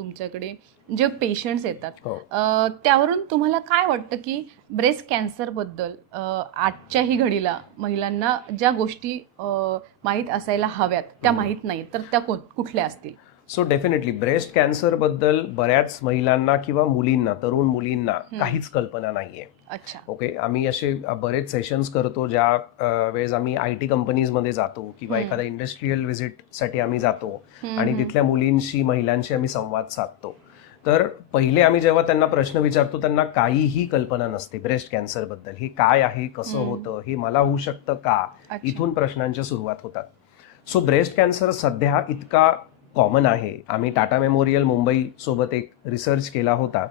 तुमच्याकडे जे पेशंट्स येतात हो. अ, त्यावरून तुम्हाला काय वाटतं की ब्रेस्ट कॅन्सरबद्दल अ, आजच्याही घडीला महिलांना ज्या गोष्टी माहीत असायला हव्यात त्या हम्म. माहीत नाहीत तर त्या कुठल्या असतील सो डेफिनेटली ब्रेस्ट कॅन्सरबद्दल बऱ्याच महिलांना किंवा मुलींना तरुण मुलींना काहीच कल्पना नाहीये. ओके आम्ही असे बरेच सेशन्स करतो ज्या वेळेस आम्ही आय टी कंपनीजमध्ये जातो किंवा. एखाद्या इंडस्ट्रीयल व्हिजिटसाठी आम्ही जातो आणि. तिथल्या मुलींशी महिलांशी आम्ही संवाद साधतो. तर पहिले आम्ही जेव्हा त्यांना प्रश्न विचारतो त्यांना काहीही कल्पना नसते ब्रेस्ट कॅन्सरबद्दल. हे काय आहे? कसं. होतं? हे मला होऊ शकतं का. इथून प्रश्नांच्या सुरुवात होतात. सो ब्रेस्ट कॅन्सर सध्या इतका कॉमन आहे. आम्ही टाटा मेमोरियल मुंबई सोबत एक रिसर्च केला होता.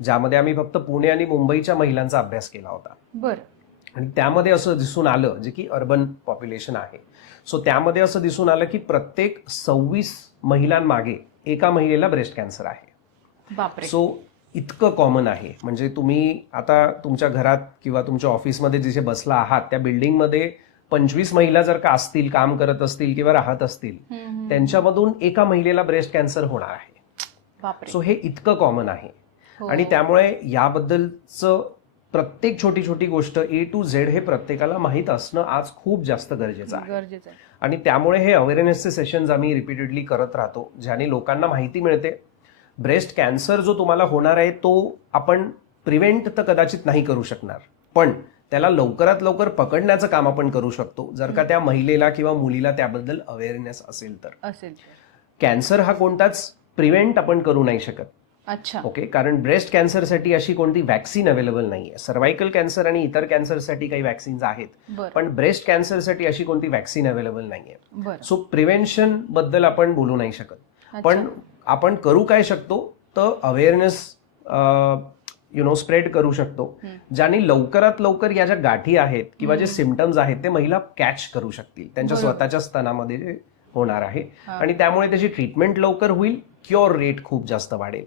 ज्यामध्ये आम्ही फक्त पुणे आणि मुंबईच्या महिलांचा अभ्यास केला होता. बर. आणि त्यामध्ये असं दिसून आलं जे की अर्बन पॉप्युलेशन आहे. सो त्यामध्ये असं दिसून आलं की प्रत्येक सव्वीस महिलांमागे एका महिलेला ब्रेस्ट कॅन्सर आहे. सो इतकं कॉमन आहे. म्हणजे तुम्ही आता तुमच्या घरात किंवा तुमच्या ऑफिसमध्ये जिथे बसला आहात त्या बिल्डिंगमध्ये पंचवीस महिला जर का असतील काम करत असतील किंवा राहत असतील. त्यांच्यामधून एका महिलेला ब्रेस्ट कॅन्सर होणार आहे. सो हे इतकं कॉमन आहे. हो. आणि त्यामुळे याबद्दलचं प्रत्येक छोटी छोटी गोष्ट ए टू झेड हे प्रत्येकाला माहीत असणं आज खूप जास्त गरजेचं आहे. गरजेचं आहे. आणि त्यामुळे हे अवेअरनेसचे सेशन्स आम्ही रिपीटेडली करत राहतो ज्याने लोकांना माहिती मिळते. ब्रेस्ट कॅन्सर जो तुम्हाला होणार आहे तो आपण प्रिव्हेंट तर कदाचित नाही करू शकणार. पण त्याला लवकरात लवकर पकडण्याचं काम आपण करू शकतो. जर का त्या महिलेला किंवा मुलीला त्याबद्दल अवेअरनेस असेल तर. असेल. कॅन्सर हा कोणताच प्रिव्हेंट आपण करू नाही शकत. अच्छा. ओके कारण ब्रेस्ट कॅन्सरसाठी अशी कोणती वॅक्सिन अवेलेबल नाहीये. सर्वायकल कॅन्सर आणि इतर कॅन्सरसाठी काही वॅक्सिन्स आहेत. पण ब्रेस्ट कॅन्सरसाठी अशी कोणती वॅक्सिन अवेलेबल नाहीये. बर. सो प्रिव्हेन्शनबद्दल आपण बोलू नाही शकत. पण आपण करू काय शकतो? तर अवेअरनेस यु नो स्प्रेड करू शकतो. ज्याने लवकरात लवकर या ज्या गाठी आहेत किंवा जे. सिमटम्स आहेत ते महिला कॅच करू शकतील त्यांच्या. स्वतःच्या स्तनामध्ये होणार आहे. आणि त्यामुळे त्याची ट्रीटमेंट लवकर होईल क्युअर रेट खूप जास्त वाढेल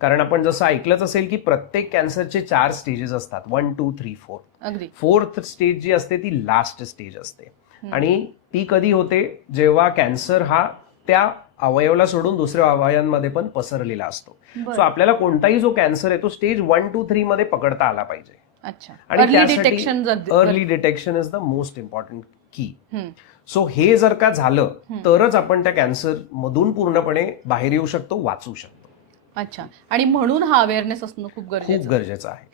कारण आपण जसं ऐकलंच असेल की प्रत्येक कॅन्सरचे चार स्टेजेस असतात one two three four fourth stage जी असते ती लास्ट स्टेज असते. आणि ती कधी होते जेव्हा कॅन्सर हा त्या अवयवाला सोडून दुसऱ्या अवयवांमध्ये पण पसरलेला असतो. सो आपल्याला कोणताही जो कॅन्सर आहे तो स्टेज वन टू थ्री मध्ये पकडता आला पाहिजे. अच्छा. आणि early detection early detection is the most important की सो हे जर का झालं. तरच आपण त्या कॅन्सर मधून पूर्णपणे बाहेर येऊ शकतो वाचू शकतो. अच्छा. आणि म्हणून हा अवेअरनेस असणं खूप गरजेचं आहे.